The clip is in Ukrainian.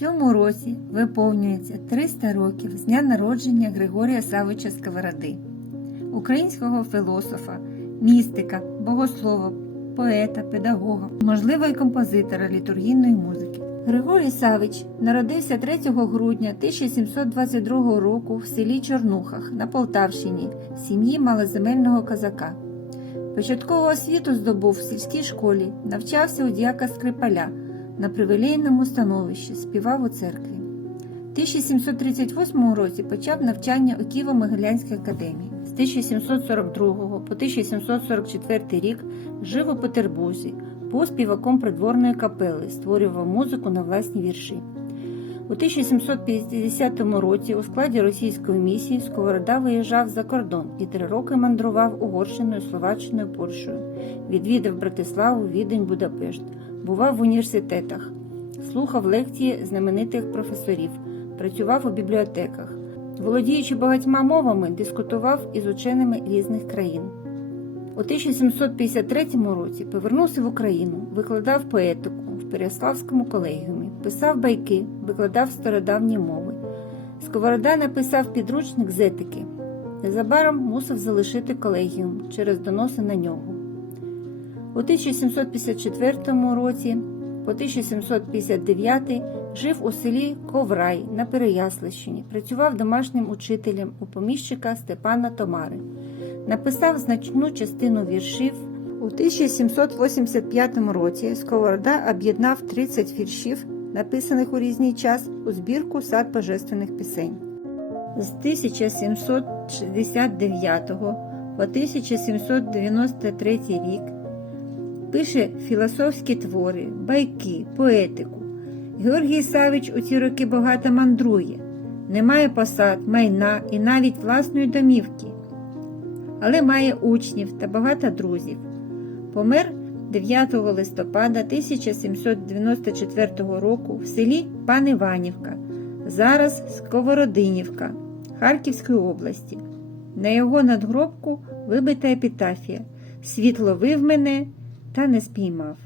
цьому році виповнюється 300 років з дня народження Григорія Савича Сковороди, українського філософа, містика, богослова, поета, педагога, можливо, і композитора літургійної музики. Григорій Савич народився 3 грудня 1722 року в селі Чорнухах на Полтавщині в сім'ї малоземельного козака. Початкову освіту здобув в сільській школі, навчався у діяка Скрипаля на привілейному становищі, співав у церкві. В 1738 році почав навчання у Києво-Могилянській академії. З 1742 по 1744 рік жив у Петербурзі, був співаком придворної капели, створював музику на власні вірші. У 1750 році у складі російської місії Сковорода виїжджав за кордон і три роки мандрував Угорщиною, Словаччиною, Польщею. Відвідав Братиславу, Відень, Будапешт, бував в університетах, слухав лекції знаменитих професорів, працював у бібліотеках. Володіючи багатьма мовами, дискутував із ученими різних країн. У 1753 році повернувся в Україну, викладав поетику в Переяславському колегіумі, писав байки, викладав стародавні мови. Сковорода написав підручник з етики. Незабаром мусив залишити колегіум через доноси на нього. У 1754 році по 1759 жив у селі Коврай на Переяславщині, працював домашнім учителем у поміщика Степана Томари. Написав значну частину віршів. У 1785 році Сковорода об'єднав 30 віршів, написаних у різний час, у збірку Сад божественних пісень. З 1769 по 1793 рік пише філософські твори, байки, поетику. Георгій Савич у ці роки багато мандрує, не має посад, майна і навіть власної домівки, але має учнів та багато друзів. Помер 9 листопада 1794 року в селі Паниванівка, зараз Сковородинівка Харківської області. На його надгробку вибита епітафія Світ ловив мене та не спіймав.